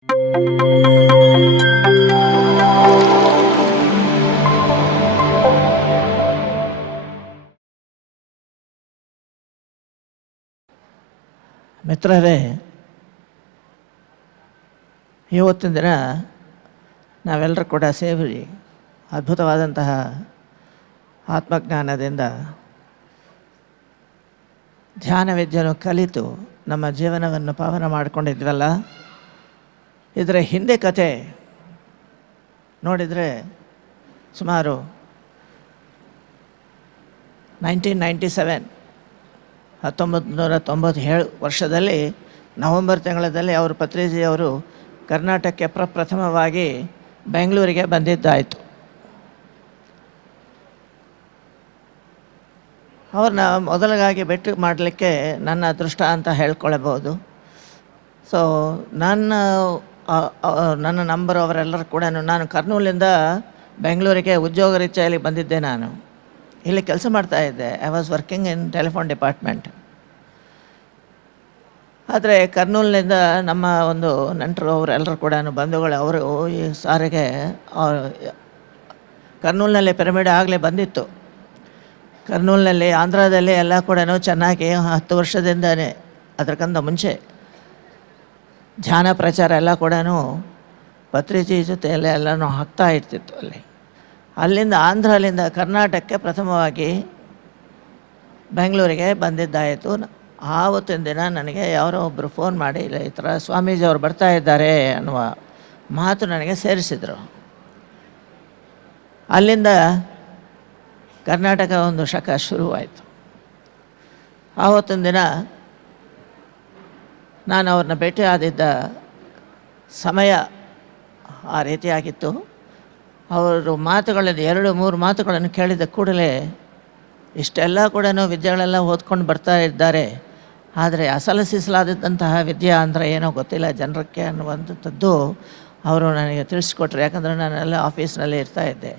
ಮಿತ್ರರೇ, ಇವತ್ತಿನ ದಿನ ನಾವೆಲ್ಲರೂ ಕೂಡ ಸೇರಿ ಅದ್ಭುತವಾದಂತಹ ಆತ್ಮಜ್ಞಾನದಿಂದ ಧ್ಯಾನ ವಿದ್ಯೆಯನ್ನು ಕಲಿತು ನಮ್ಮ ಜೀವನವನ್ನು ಪಾವನ ಮಾಡಿಕೊಂಡಿದ್ವಲ್ಲ. ಇದರ ಹಿಂದೆ ಕತೆ ನೋಡಿದರೆ ಸುಮಾರು 1997 ವರ್ಷದಲ್ಲಿ ನವಂಬರ್ ತಿಂಗಳಲ್ಲಿ ಅವರು ಪತ್ರಿಜಿಯವರು ಕರ್ನಾಟಕಕ್ಕೆ ಪ್ರಥಮವಾಗಿ ಬೆಂಗಳೂರಿಗೆ ಬಂದಿದ್ದಾಯಿತು. ಅವ್ರನ್ನ ಮೊದಲಿಗಾಗಿ ಭೇಟಿ ಮಾಡಲಿಕ್ಕೆ ನನ್ನ ಅದೃಷ್ಟ ಅಂತ ಹೇಳ್ಕೊಳ್ಬೋದು. ಸೊ ನನ್ನ ನಂಬರ್ ಅವರೆಲ್ಲರೂ ಕೂಡ, ನಾನು ಕರ್ನೂಲಿಂದ ಬೆಂಗಳೂರಿಗೆ ಉದ್ಯೋಗ ರೀತಿಯಲ್ಲಿ ಬಂದಿದ್ದೆ. ನಾನು ಇಲ್ಲಿ ಕೆಲಸ ಮಾಡ್ತಾಯಿದ್ದೆ. I was working in telephone department. ಆದರೆ ಕರ್ನೂಲಿನಿಂದ ನಮ್ಮ ಒಂದು ನೆಂಟರು ಅವರೆಲ್ಲರೂ ಕೂಡ ಬಂಧುಗಳು, ಅವರು ಈ ಸಾರಿಗೆ ಕರ್ನೂಲಿನಲ್ಲಿ ಪಿರಮಿಡ್ ಆಗಲೇ ಬಂದಿತ್ತು. ಕರ್ನೂಲಿನಲ್ಲಿ ಆಂಧ್ರದಲ್ಲಿ ಎಲ್ಲ ಕೂಡ ಚೆನ್ನಾಗಿ 10 ವರ್ಷದಿಂದನೇ, ಅದಕ್ಕಿಂತ ಮುಂಚೆ ಧ್ಯಾನ ಪ್ರಚಾರ ಎಲ್ಲ ಕೂಡ ಪತ್ರಿಜಿ ಜೊತೆಯಲ್ಲ ಎಲ್ಲನೂ ಹಾಕ್ತಾ ಇರ್ತಿತ್ತು. ಅಲ್ಲಿಂದ ಆಂಧ್ರದಿಂದ ಕರ್ನಾಟಕಕ್ಕೆ ಪ್ರಥಮವಾಗಿ ಬೆಂಗಳೂರಿಗೆ ಬಂದಿದ್ದಾಯಿತು. ಆವತ್ತಿನ ದಿನ ನನಗೆ ಯಾರೋ ಒಬ್ಬರು ಫೋನ್ ಮಾಡಿ, ಇಲ್ಲ ಈ ಥರ ಸ್ವಾಮೀಜಿ ಅವರು ಬರ್ತಾ ಇದ್ದಾರೆ ಅನ್ನುವ ಮಾತು ನನಗೆ ಸೇರಿಸಿದರು. ಅಲ್ಲಿಂದ ಕರ್ನಾಟಕ ಒಂದು ಶಕ ಶುರುವಾಯಿತು. ಆವತ್ತಿನ ದಿನ ನಾನು ಅವ್ರನ್ನ ಭೇಟಿ ಆದಿದ್ದ ಸಮಯ ಆ ರೀತಿಯಾಗಿತ್ತು. ಅವರು ಮಾತುಗಳಲ್ಲಿ 2-3 ಮಾತುಗಳನ್ನು ಕೇಳಿದ ಕೂಡಲೇ ಇಷ್ಟೆಲ್ಲ ಕೂಡ ವಿದ್ಯೆಗಳೆಲ್ಲ ಓದ್ಕೊಂಡು ಬರ್ತಾ ಇದ್ದಾರೆ, ಆದರೆ ಅಸಲಸಿಸಲಾದಂತಹ ವಿದ್ಯೆ ಅಂದರೆ ಏನೋ ಗೊತ್ತಿಲ್ಲ ಜನರಕ್ಕೆ ಅನ್ನುವಂಥದ್ದು ಅವರು ನನಗೆ ತಿಳಿಸ್ಕೊಟ್ರು. ಯಾಕಂದರೆ ನಾನೆಲ್ಲ ಆಫೀಸ್ನಲ್ಲಿ ಇರ್ತಾಯಿದ್ದೆ.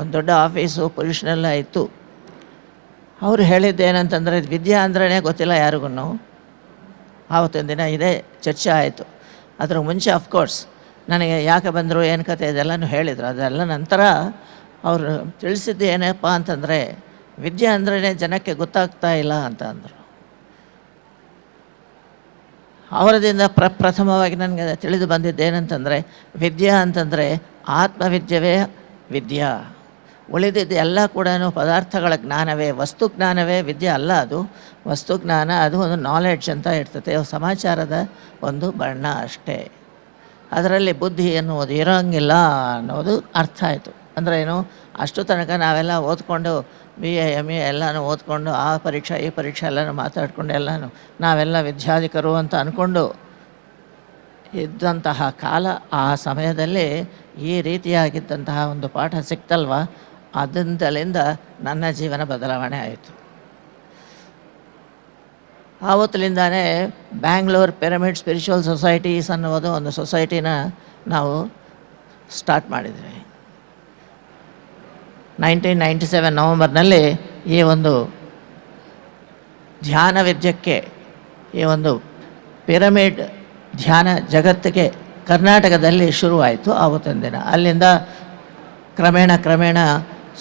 ಒಂದು ದೊಡ್ಡ ಆಫೀಸು ಪೊಲ್ಯೂಷನೆಲ್ಲ ಇತ್ತು. ಅವರು ಹೇಳಿದ್ದೇನಂತಂದರೆ, ವಿದ್ಯೆ ಅಂದ್ರೇ ಗೊತ್ತಿಲ್ಲ ಯಾರಿಗೂ. ಆವತ್ತಿನ ದಿನ ಇದೇ ಚರ್ಚೆ ಆಯಿತು. ಅದರ ಮುಂಚೆ ಅಫ್ಕೋರ್ಸ್ ನನಗೆ ಯಾಕೆ ಬಂದರು, ಏನು ಕತೆ ಇದೆಲ್ಲನೂ ಹೇಳಿದರು. ಅದೆಲ್ಲ ನಂತರ ಅವರು ತಿಳಿಸಿದ್ದು ಏನಪ್ಪ ಅಂತಂದರೆ, ವಿದ್ಯೆ ಅಂದ್ರೇ ಜನಕ್ಕೆ ಗೊತ್ತಾಗ್ತಾ ಇಲ್ಲ ಅಂತ ಅಂದರು. ಅವರದಿಂದ ಪ್ರಥಮವಾಗಿ ನನಗೆ ತಿಳಿದು ಬಂದಿದ್ದೇನಂತಂದರೆ, ವಿದ್ಯೆ ಅಂತಂದರೆ ಆತ್ಮವಿದ್ಯವೇ ವಿದ್ಯಾ. ಉಳಿದಿದ್ದು ಎಲ್ಲ ಕೂಡ ಪದಾರ್ಥಗಳ ಜ್ಞಾನವೇ, ವಸ್ತು ಜ್ಞಾನವೇ ವಿದ್ಯೆ ಅಲ್ಲ. ಅದು ವಸ್ತು ಜ್ಞಾನ, ಅದು ಒಂದು ನಾಲೆಡ್ಜ್ ಅಂತ ಇರ್ತದೆ, ಸಮಾಚಾರದ ಒಂದು ಬಣ್ಣ ಅಷ್ಟೇ. ಅದರಲ್ಲಿ ಬುದ್ಧಿ ಎನ್ನುವುದು ಇರೋಂಗಿಲ್ಲ ಅನ್ನೋದು ಅರ್ಥ ಆಯಿತು. ಅಂದರೆ ಏನು, ಅಷ್ಟು ತನಕ ನಾವೆಲ್ಲ ಓದ್ಕೊಂಡು BA MA ಎಲ್ಲನೂ ಓದ್ಕೊಂಡು ಆ ಪರೀಕ್ಷೆ ಈ ಪರೀಕ್ಷೆ ಎಲ್ಲನೂ ಮಾತಾಡಿಕೊಂಡು ಎಲ್ಲನೂ ನಾವೆಲ್ಲ ವಿದ್ಯಾಧಿಕರು ಅಂತ ಅಂದ್ಕೊಂಡು ಇದ್ದಂತಹ ಕಾಲ. ಆ ಸಮಯದಲ್ಲಿ ಈ ರೀತಿಯಾಗಿದ್ದಂತಹ ಒಂದು ಪಾಠ ಸಿಕ್ತಲ್ವ, ಅದರಿಂದಲಿಂದ ನನ್ನ ಜೀವನ ಬದಲಾವಣೆ ಆಯಿತು. ಆವತ್ತಿನಿಂದಲೇ ಬ್ಯಾಂಗ್ಳೂರ್ ಪಿರಮಿಡ್ ಸ್ಪಿರಿಚುವಲ್ ಸೊಸೈಟೀಸ್ ಅನ್ನುವುದು ಒಂದು ಸೊಸೈಟಿನ ನಾವು ಸ್ಟಾರ್ಟ್ ಮಾಡಿದ್ವಿ. 1997 ನವಂಬರ್ನಲ್ಲಿ ಈ ಒಂದು ಧ್ಯಾನ ವಿದ್ಯಕ್ಕೆ, ಈ ಒಂದು ಪಿರಮಿಡ್ ಧ್ಯಾನ ಜಗತ್ತಿಗೆ ಕರ್ನಾಟಕದಲ್ಲಿ ಶುರುವಾಯಿತು ಆವತ್ತಿನ ದಿನ. ಅಲ್ಲಿಂದ ಕ್ರಮೇಣ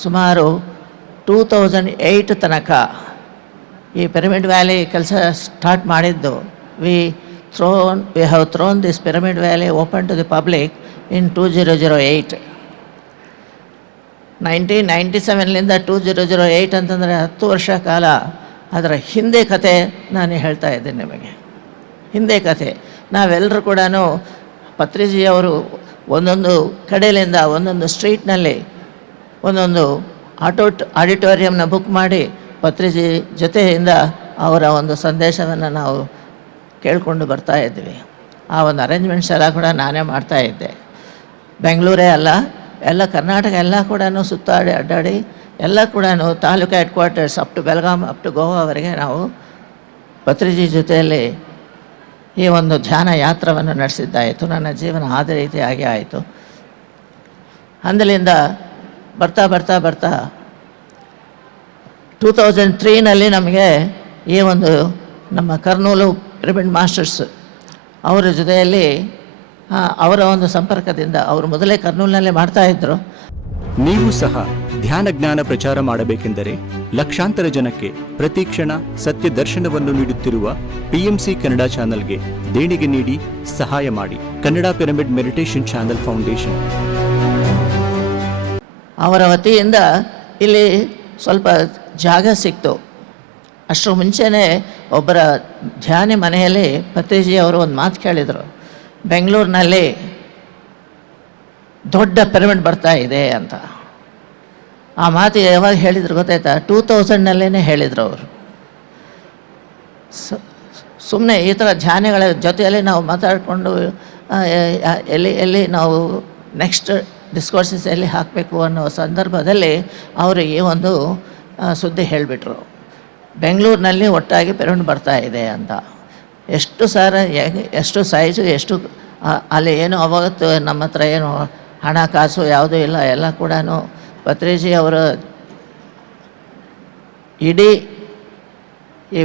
ಸುಮಾರು 2008 ತನಕ ಈ ಪಿರಮಿಡ್ ವ್ಯಾಲಿ ಕೆಲಸ ಸ್ಟಾರ್ಟ್ ಮಾಡಿದ್ದು. We have thrown this pyramid valley open to the public in 2008. 1997ಲಿಂದ 2008 ಅಂತಂದರೆ 10 ವರ್ಷ ಕಾಲ. ಅದರ ಹಿಂದೆ ಕತೆ ನಾನು ಹೇಳ್ತಾ ಇದ್ದೀನಿ ನಿಮಗೆ. ಹಿಂದೆ ಕತೆ ನಾವೆಲ್ಲರೂ ಕೂಡ ಪತ್ರಿಜಿಯವರು ಒಂದೊಂದು ಕಡೆಯಿಂದ ಒಂದೊಂದು ಸ್ಟ್ರೀಟ್ನಲ್ಲಿ ಒಂದೊಂದು ಆಡಿಟೋರಿಯಂನ ಬುಕ್ ಮಾಡಿ ಪತ್ರಿಜಿ ಜೊತೆಯಿಂದ ಅವರ ಒಂದು ಸಂದೇಶವನ್ನು ನಾವು ಕೇಳಿಕೊಂಡು ಬರ್ತಾಯಿದ್ವಿ. ಆ ಒಂದು ಅರೇಂಜ್ಮೆಂಟ್ಸ್ ಎಲ್ಲ ಕೂಡ ನಾನೇ ಮಾಡ್ತಾಯಿದ್ದೆ. ಬೆಂಗಳೂರೇ ಅಲ್ಲ, ಎಲ್ಲ ಕರ್ನಾಟಕ ಎಲ್ಲ ಕೂಡ ಸುತ್ತಾಡಿ ಅಡ್ಡಾಡಿ ಎಲ್ಲ ಕೂಡ taluk head quarters up to Belgaum up to ಗೋವಾವರೆಗೆ ನಾವು ಪತ್ರಿಜಿ ಜೊತೆಯಲ್ಲಿ ಈ ಒಂದು ಧ್ಯಾನ ಯಾತ್ರವನ್ನು ನಡೆಸಿದ್ದಾಯಿತು. ನನ್ನ ಜೀವನ ಆದ ರೀತಿಯಾಗಿ ಆಯಿತು. ಅಂದಲಿಂದ ಬರ್ತಾ 2003ನಲ್ಲಿ ನಮಗೆ ಈ ಒಂದು ನಮ್ಮ ಕರ್ನೂಲು ಪಿರಮಿಡ್ ಮಾಸ್ಟರ್ಸ್ ಅವರ ಜೊತೆಯಲ್ಲಿ ಅವರ ಒಂದು ಸಂಪರ್ಕದಿಂದ ಅವರು ಮೊದಲೇ ಕರ್ನೂಲ್ನಲ್ಲೇ ಮಾಡ್ತಾಯಿದ್ರು. ನೀವು ಸಹ ಧ್ಯಾನ ಜ್ಞಾನ ಪ್ರಚಾರ ಮಾಡಬೇಕೆಂದರೆ ಲಕ್ಷಾಂತರ ಜನಕ್ಕೆ ಪ್ರತಿಕ್ಷಣ ಸತ್ಯ ದರ್ಶನವನ್ನು ನೀಡುತ್ತಿರುವ PMC ಕನ್ನಡ ಚಾನೆಲ್ಗೆ ದೇಣಿಗೆ ನೀಡಿ ಸಹಾಯ ಮಾಡಿ. Kannada pyramid meditation channel foundation ಅವರ ವತಿಯಿಂದ ಇಲ್ಲಿ ಸ್ವಲ್ಪ ಜಾಗ ಸಿಕ್ತು. ಅಷ್ಟರ ಮುಂಚೆನೇ ಒಬ್ಬರ ಧ್ಯಾನ ಮನೆಯಲ್ಲಿ ಪತ್ರಿಜಿ ಅವರು ಒಂದು ಮಾತು ಕೇಳಿದರು, ಬೆಂಗಳೂರಿನಲ್ಲಿ ದೊಡ್ಡ ಪಿರಮಿಡ್ ಬರ್ತಾ ಇದೆ ಅಂತ. ಆ ಮಾತು ಯಾವಾಗ ಹೇಳಿದ್ರು ಗೊತ್ತಾಯ್ತಾ? 2000ನಲ್ಲೇ ಹೇಳಿದರು ಅವರು. ಸುಮ್ಮನೆ ಈ ಥರ ಧ್ಯಾನಗಳ ಜೊತೆಯಲ್ಲಿ ನಾವು ಮಾತಾಡಿಕೊಂಡು ಎಲ್ಲಿ ನಾವು ನೆಕ್ಸ್ಟ್ ಡಿಸ್ಕೋರ್ಸಸ್ ಎಲ್ಲಿ ಹಾಕಬೇಕು ಅನ್ನೋ ಸಂದರ್ಭದಲ್ಲಿ ಅವರು ಈ ಒಂದು ಸುದ್ದಿ ಹೇಳಿಬಿಟ್ರು, ಬೆಂಗಳೂರಿನಲ್ಲಿ ಒಟ್ಟಾಗಿ ಪಿರಮಿಡ್ ಬರ್ತಾ ಇದೆ ಅಂತ. ಎಷ್ಟು ಸೈಜು ಎಷ್ಟು ಅಲ್ಲಿ ಏನು ಅವಾಗತ್ತು ನಮ್ಮ ಹತ್ರ ಏನು ಹಣಕಾಸು ಯಾವುದೂ ಇಲ್ಲ, ಎಲ್ಲ ಕೂಡ ಪತ್ರಿಜಿ ಅವರ ಇಡೀ ಈ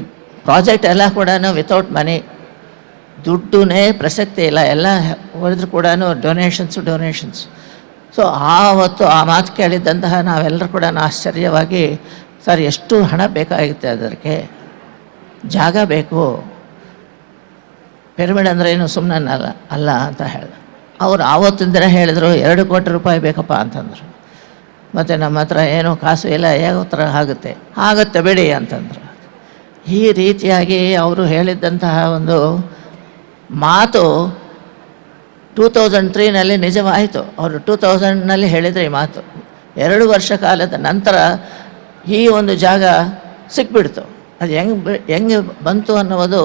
ಪ್ರಾಜೆಕ್ಟ್ ಎಲ್ಲ ಕೂಡ ವಿತೌಟ್ ಮನಿ, ದುಡ್ಡೇ ಪ್ರಸಕ್ತಿ ಇಲ್ಲ, ಎಲ್ಲ ಹೊಡೆದ್ರು ಕೂಡ ಡೊನೇಷನ್ಸ್. ಸೊ ಆವತ್ತು ಆ ಮಾತು ಕೇಳಿದ್ದಂತಹ ನಾವೆಲ್ಲರೂ ಕೂಡ ಆಶ್ಚರ್ಯವಾಗಿ, ಸರ್ ಎಷ್ಟು ಹಣ ಬೇಕಾಗುತ್ತೆ, ಅದಕ್ಕೆ ಜಾಗ ಬೇಕು, ಪಿರಮಿಡ್ ಅಂದರೆ ಏನು ಸುಮ್ಮನೆ ಅಲ್ಲ ಅಂತ ಹೇಳಿದೆ. ಅವರು ಆವತ್ತಿನ ದಿನ ಹೇಳಿದರು 2 ಕೋಟಿ ರೂಪಾಯಿ ಬೇಕಪ್ಪ ಅಂತಂದರು. ಮತ್ತು ನಮ್ಮ ಹತ್ರ ಏನೂ ಕಾಸು ಇಲ್ಲ, ಯಾವ ಥರ ಆಗುತ್ತೆ ಬಿಡಿ ಅಂತಂದರು. ಈ ರೀತಿಯಾಗಿ ಅವರು ಹೇಳಿದ್ದಂತಹ ಒಂದು ಮಾತು 2003ನಲ್ಲಿ ನಿಜವಾಯಿತು. ಅವರು 2000ನಲ್ಲಿ ಹೇಳಿದರೆ ಈ ಮಾತು. 2 ವರ್ಷ ಕಾಲದ ನಂತರ ಈ ಒಂದು ಜಾಗ ಸಿಕ್ಬಿಡ್ತು. ಅದು ಹೆಂಗೆ ಬಂತು ಅನ್ನೋದು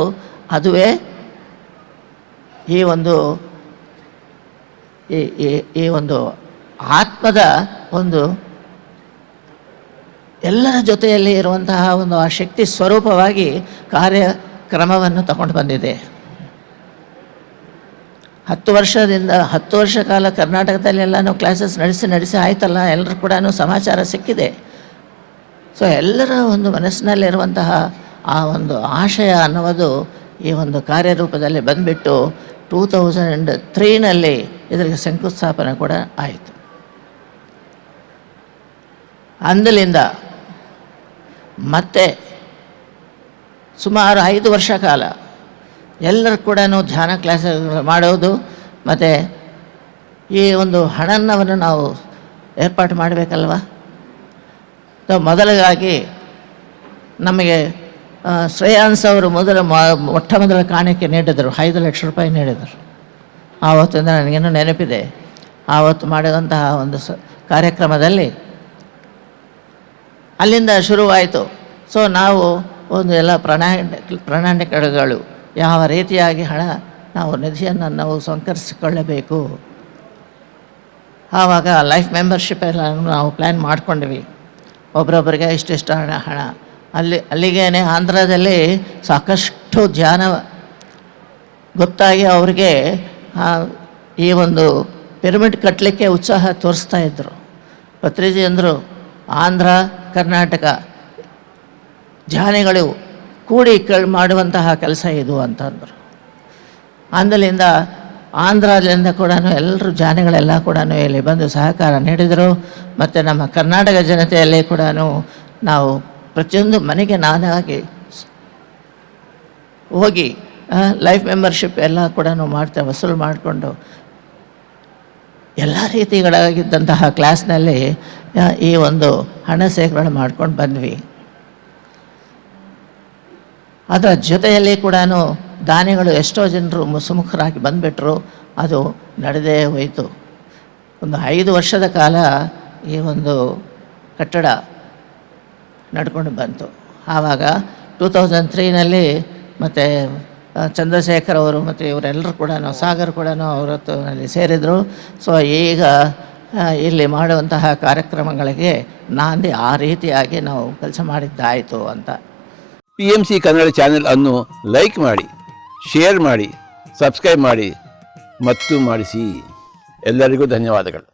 ಅದುವೇ ಈ ಒಂದು ಆತ್ಮದ ಒಂದು ಎಲ್ಲರ ಜೊತೆಯಲ್ಲಿ ಇರುವಂತಹ ಒಂದು ಆ ಶಕ್ತಿ ಸ್ವರೂಪವಾಗಿ ಕಾರ್ಯಕ್ರಮವನ್ನು ತಗೊಂಡು ಬಂದಿದೆ. 10 ವರ್ಷ ಕಾಲ ಕರ್ನಾಟಕದಲ್ಲೆಲ್ಲನೂ ಕ್ಲಾಸಸ್ ನಡೆಸಿ ಆಯ್ತಲ್ಲ, ಎಲ್ಲರೂ ಕೂಡ ಸಮಾಚಾರ ಸಿಕ್ಕಿದೆ. ಸೊ ಎಲ್ಲರ ಒಂದು ಮನಸ್ಸಿನಲ್ಲಿರುವಂತಹ ಆ ಒಂದು ಆಶಯ ಅನ್ನೋದು ಈ ಒಂದು ಕಾರ್ಯರೂಪದಲ್ಲಿ ಬಂದುಬಿಟ್ಟು 2003ನಲ್ಲಿ ಇದರಿಗೆ ಶಂಕುಸ್ಥಾಪನೆ ಕೂಡ ಆಯಿತು. ಅಂದಲಿಂದ ಮತ್ತೆ ಸುಮಾರು 5 ವರ್ಷ ಕಾಲ ಎಲ್ಲರೂ ಕೂಡ ಧ್ಯಾನ ಕ್ಲಾಸ್ಗಳು ಮಾಡೋದು, ಮತ್ತು ಈ ಒಂದು ಹಣವನ್ನು ನಾವು ಏರ್ಪಾಟು ಮಾಡಬೇಕಲ್ವ. ಮೊದಲಿಗಾಗಿ ನಮಗೆ ಶ್ರೇಯಾಂಸ್ ಅವರು ಮೊಟ್ಟ ಮೊದಲ ಕಾಣಿಕೆ ನೀಡಿದರು, 5 ಲಕ್ಷ ರೂಪಾಯಿ ನೀಡಿದರು. ಆವತ್ತಿಂದ ನನಗೇನು ನೆನಪಿದೆ, ಆವತ್ತು ಮಾಡಿದಂತಹ ಒಂದು ಕಾರ್ಯಕ್ರಮದಲ್ಲಿ ಅಲ್ಲಿಂದ ಶುರುವಾಯಿತು. ಸೊ ನಾವು ಒಂದು ಎಲ್ಲ ಪ್ರಣಾಳಿಕೆಗಳು ಯಾವ ರೀತಿಯಾಗಿ ನಾವು ನಿಧಿಯನ್ನು ನಾವು ಸಂಕರಿಸಿಕೊಳ್ಳಬೇಕು. ಆವಾಗ ಲೈಫ್ ಮೆಂಬರ್ಶಿಪ್ ಎಲ್ಲ ನಾವು ಪ್ಲ್ಯಾನ್ ಮಾಡ್ಕೊಂಡ್ವಿ. ಒಬ್ಬರೊಬ್ಬರಿಗೆ ಇಷ್ಟಿಷ್ಟು ಹಣ ಅಲ್ಲಿಗೇನೆ ಆಂಧ್ರದಲ್ಲಿ ಸಾಕಷ್ಟು ಧ್ಯಾನ ಗೊತ್ತಾಗಿ ಅವ್ರಿಗೆ ಈ ಒಂದು ಪಿರಮಿಡ್ ಕಟ್ಟಲಿಕ್ಕೆ ಉತ್ಸಾಹ ತೋರಿಸ್ತಾ ಇದ್ದರು. ಪತ್ರಿಜಿ ಅಂದರು, ಆಂಧ್ರ ಕರ್ನಾಟಕ ಧ್ಯಾನಿಗಳು ಕೂಡಿ ಮಾಡುವಂತಹ ಕೆಲಸ ಇದು ಅಂತಂದರು. ಅಂದಲಿಂದ ಆಂಧ್ರದಿಂದ ಕೂಡ ಎಲ್ಲರೂ ಧ್ಯಾನಿಗಳೆಲ್ಲ ಕೂಡ ಇಲ್ಲಿ ಬಂದು ಸಹಕಾರ ನೀಡಿದರು. ಮತ್ತು ನಮ್ಮ ಕರ್ನಾಟಕ ಜನತೆಯಲ್ಲಿ ಕೂಡ ನಾವು ಪ್ರತಿಯೊಂದು ಮನೆಗೆ ನಾನಾಗಿ ಹೋಗಿ ಲೈಫ್ ಮೆಂಬರ್ಶಿಪ್ ಎಲ್ಲ ಕೂಡ ವಸೂಲು ಮಾಡಿಕೊಂಡು ಎಲ್ಲ ರೀತಿಗಳಾಗಿದ್ದಂತಹ ಕ್ಲಾಸ್ನಲ್ಲಿ ಈ ಒಂದು ಹಣ ಸೇರ್ಪಡೆ ಮಾಡ್ಕೊಂಡು ಬಂದ್ವಿ. ಅದರ ಜೊತೆಯಲ್ಲಿ ಕೂಡ ದಾನಿಗಳು ಎಷ್ಟೋ ಜನರು ಸುಮುಖರಾಗಿ ಬಂದುಬಿಟ್ರು. ಅದು ನಡೆದೇ ಹೋಯಿತು. ಒಂದು 5 ವರ್ಷದ ಕಾಲ ಈ ಒಂದು ಕಟ್ಟಡ ನಡ್ಕೊಂಡು ಬಂತು. ಆವಾಗ 2003ನಲ್ಲಿ ಮತ್ತು ಚಂದ್ರಶೇಖರ್ ಅವರು ಮತ್ತು ಇವರೆಲ್ಲರೂ ಕೂಡ ಸಾಗರ್ ಕೂಡ ಅವರಲ್ಲಿ ಸೇರಿದರು. ಸೊ ಈಗ ಇಲ್ಲಿ ಮಾಡುವಂತಹ ಕಾರ್ಯಕ್ರಮಗಳಿಗೆ ನಾಂದಿ ಆ ರೀತಿಯಾಗಿ ನಾವು ಕೆಲಸ ಮಾಡಿದ್ದಾಯಿತು ಅಂತ. PMC ಕನ್ನಡ ಚಾನೆಲ್ ಅನ್ನು ಲೈಕ್ ಮಾಡಿ, ಶೇರ್ ಮಾಡಿ, ಸಬ್ಸ್ಕ್ರೈಬ್ ಮಾಡಿ ಮತ್ತು ಮಾಡಿಸಿ. ಎಲ್ಲರಿಗೂ ಧನ್ಯವಾದಗಳು.